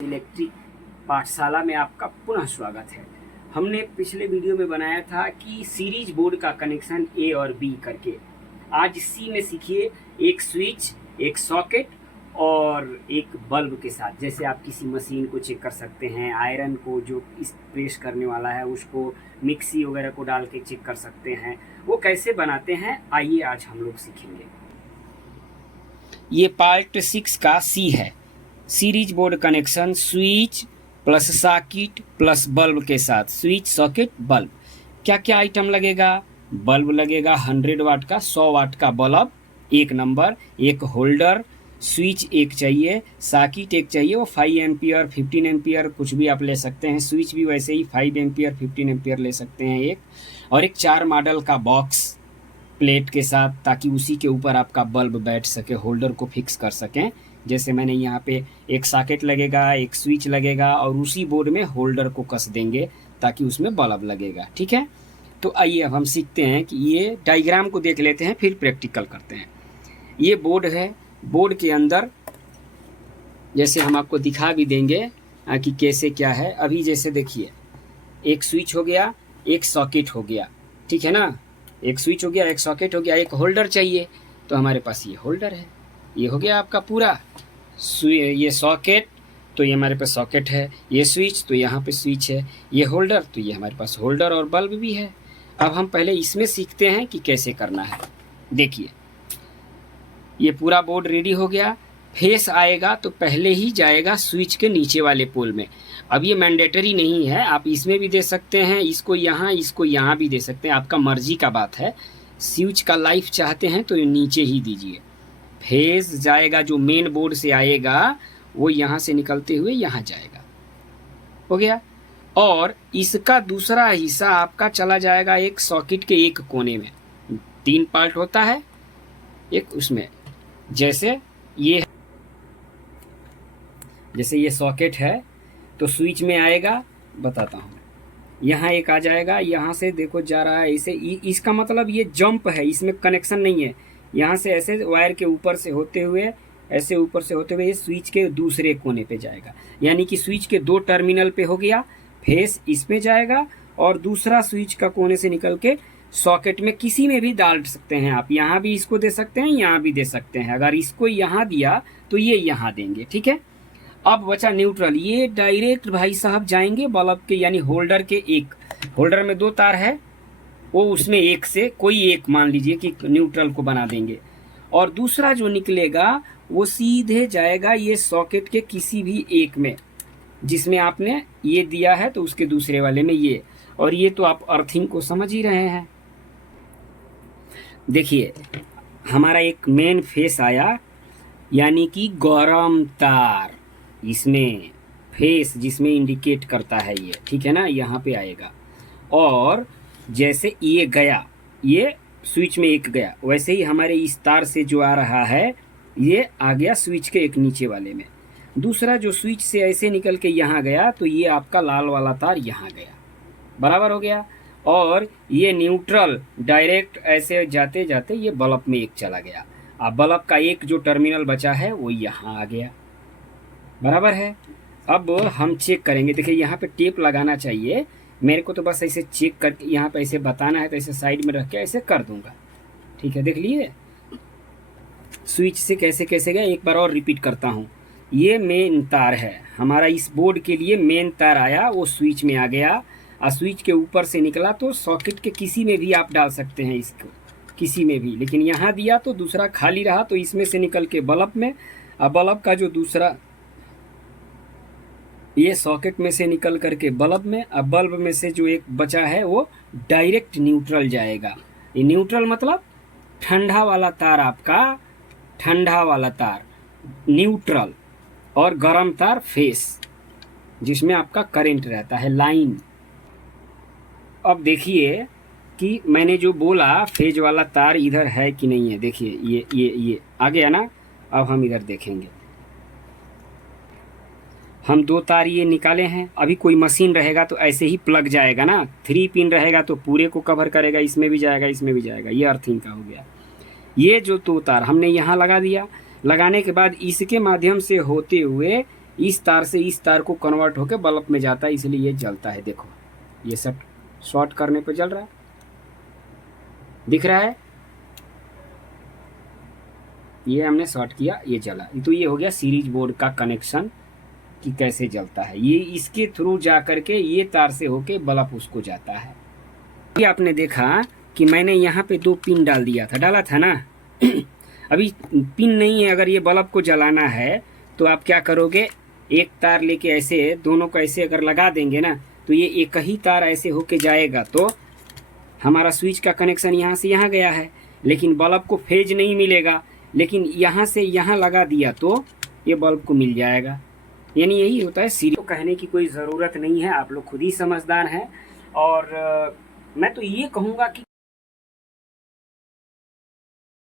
Electric पाठशाला में आपका पुनः स्वागत है। हमने पिछले वीडियो में बनाया था कि सीरीज बोर्ड का कनेक्शन ए और बी करके। आज सी में सीखिए एक स्विच, एक सॉकेट और एक बल्ब के साथ। जैसे आप किसी मशीन को चेक कर सकते हैं, आयरन को जो इस प्रेस करने वाला है उसको, मिक्सी वगैरह को डाल के चेक कर सकते हैं। वो कैसे बनाते हैं आइए आज हम लोग सीखेंगे। ये पार्ट 6 का सी है। Series board connection switch plus socket plus bulb के साथ। Switch, socket, bulb. क्या क्या आइटम लगेगा? बल्ब लगेगा 100 वाट का, 100 वाट का बल्ब एक नंबर, एक होल्डर, स्विच एक चाहिए, सॉकेट एक चाहिए, वो 5 एम्पियर 15 एम्पियर कुछ भी आप ले सकते हैं। स्विच भी वैसे ही 5 एम्पियर 15 एम्पियर ले सकते हैं एक। और एक 4 मॉडल का बॉक्स प्लेट के साथ, ताकि उसी के ऊपर आपका बल्ब बैठ सके, होल्डर को फिक्स कर सकें। जैसे मैंने यहाँ पे एक सॉकेट लगेगा, एक स्विच लगेगा और उसी बोर्ड में होल्डर को कस देंगे ताकि उसमें बल्ब लगेगा। ठीक है, तो आइए अब हम सीखते हैं कि ये डायग्राम को देख लेते हैं, फिर प्रैक्टिकल करते हैं। ये बोर्ड है, बोर्ड के अंदर जैसे हम आपको दिखा भी देंगे कि कैसे क्या है। अभी जैसे देखिए, एक स्विच हो गया, एक सॉकेट हो गया, ठीक है ना। एक स्विच हो गया, एक सॉकेट हो गया, एक होल्डर चाहिए, तो हमारे पास ये होल्डर है। ये हो गया आपका पूरा। ये सॉकेट, तो ये हमारे पास सॉकेट है। ये स्विच, तो यहाँ पे स्विच है। ये होल्डर, तो ये हमारे पास होल्डर और बल्ब भी है। अब हम पहले इसमें सीखते हैं कि कैसे करना है। देखिए, ये पूरा बोर्ड रेडी हो गया। फेस आएगा तो पहले ही जाएगा स्विच के नीचे वाले पोल में। अब ये मैंडेटरी नहीं है, आप इसमें भी दे सकते हैं, इसको यहाँ भी दे सकते हैं, आपका मर्जी का बात है। स्विच का लाइफ चाहते हैं तो नीचे ही दीजिए। फेस जाएगा जो मेन बोर्ड से आएगा, वो यहाँ से निकलते हुए यहाँ जाएगा। हो गया। और इसका दूसरा हिस्सा आपका चला जाएगा एक सॉकेट के एक कोने में। 3 पार्ट होता है एक उसमें। जैसे ये सॉकेट है तो स्विच में आएगा, बताता हूँ। यहाँ एक आ जाएगा, यहाँ से देखो जा रहा है ऐसे। इसका मतलब ये जंप है, इसमें कनेक्शन नहीं है। यहाँ से ऐसे वायर के ऊपर से होते हुए, ऐसे ऊपर से होते हुए ये स्विच के दूसरे कोने पे जाएगा। यानी कि स्विच के 2 टर्मिनल पे हो गया। फेस इसमें जाएगा और दूसरा स्विच का कोने से निकल के सॉकेट में किसी में भी डाल सकते हैं आप। यहाँ भी इसको दे सकते हैं, यहाँ भी दे सकते हैं। अगर इसको यहाँ दिया तो ये यहाँ देंगे। ठीक है, अब बचा न्यूट्रल। ये डायरेक्ट भाई साहब जाएंगे बल्ब के, यानी होल्डर के एक। होल्डर में 2 तार है, वो उसमें एक से कोई एक मान लीजिए कि न्यूट्रल को बना देंगे। और दूसरा जो निकलेगा वो सीधे जाएगा ये सॉकेट के किसी भी एक में, जिसमें आपने ये दिया है तो उसके दूसरे वाले में ये। और ये तो आप अर्थिंग को समझ ही रहे हैं। देखिए, हमारा एक मेन फेस आया, यानी कि गरम तार। इसमें फेस जिसमें इंडिकेट करता है ये, ठीक है ना, यहाँ पे आएगा। और जैसे ये गया, ये स्विच में एक गया, वैसे ही हमारे इस तार से जो आ रहा है ये आ गया स्विच के एक नीचे वाले में। दूसरा जो स्विच से ऐसे निकल के यहाँ गया, तो ये आपका लाल वाला तार यहाँ गया। बराबर हो गया। और ये न्यूट्रल डायरेक्ट ऐसे जाते जाते ये बल्ब में एक चला गया। अब बल्ब का एक जो टर्मिनल बचा है वो यहाँ आ गया। बराबर है। अब हम चेक करेंगे। देखिए, यहाँ पे टेप लगाना चाहिए। मेरे को तो बस ऐसे चेक करके यहाँ पे ऐसे बताना है, तो ऐसे साइड में रख के ऐसे कर दूंगा। ठीक है, देख लिए स्विच से कैसे कैसे गया। एक बार और रिपीट करता हूँ। ये मेन तार है हमारा, इस बोर्ड के लिए मेन तार आया, वो स्विच में आ गया। और स्विच के ऊपर से निकला तो सॉकेट के किसी में भी आप डाल सकते हैं इसको, किसी में भी। लेकिन यहाँ दिया तो दूसरा खाली रहा, तो इसमें से निकल के बल्ब में। और बल्ब का जो दूसरा, ये सॉकेट में से निकल करके बल्ब में। अब बल्ब में से जो एक बचा है वो डायरेक्ट न्यूट्रल जाएगा। ये न्यूट्रल मतलब ठंडा वाला तार, आपका ठंडा वाला तार न्यूट्रल, और गर्म तार फेस, जिसमें आपका करंट रहता है, लाइन। अब देखिए कि मैंने जो बोला फेज वाला तार इधर है कि नहीं है। देखिए ये आ गया ना। अब हम इधर देखेंगे। हम 2 तार ये निकाले हैं। अभी कोई मशीन रहेगा तो ऐसे ही प्लग जाएगा ना। 3 पिन रहेगा तो पूरे को कवर करेगा, इसमें भी जाएगा, इसमें भी जाएगा। ये अर्थिंग का हो गया। ये जो 2 तार हमने यहाँ लगा दिया। लगाने के बाद इसके माध्यम से होते हुए इस तार से इस तार को कन्वर्ट होकर बल्ब में जाता है, इसलिए ये जलता है। देखो ये सब शॉर्ट करने पे जल रहा है, दिख रहा है, ये हमने शॉर्ट किया, ये जला। तो ये हो गया सीरीज बोर्ड का कनेक्शन कि कैसे जलता है। ये इसके थ्रू जा करके ये तार से होके बल्ब उसको जाता है। ये आपने देखा कि मैंने यहाँ पे 2 पिन डाल दिया था, डाला था ना। अभी पिन नहीं है, अगर ये बल्ब को जलाना है तो आप क्या करोगे, एक तार लेके ऐसे दोनों को ऐसे अगर लगा देंगे ना, तो ये एक ही तार ऐसे होके जाएगा, तो हमारा स्विच का कनेक्शन यहाँ से यहाँ गया है, लेकिन बल्ब को फेज नहीं मिलेगा। लेकिन यहाँ से यहाँ लगा दिया तो ये बल्ब को मिल जाएगा। यानी यही होता है सीरीज। तो कहने की कोई ज़रूरत नहीं है, आप लोग खुद ही समझदार हैं। और मैं तो ये कहूँगा कि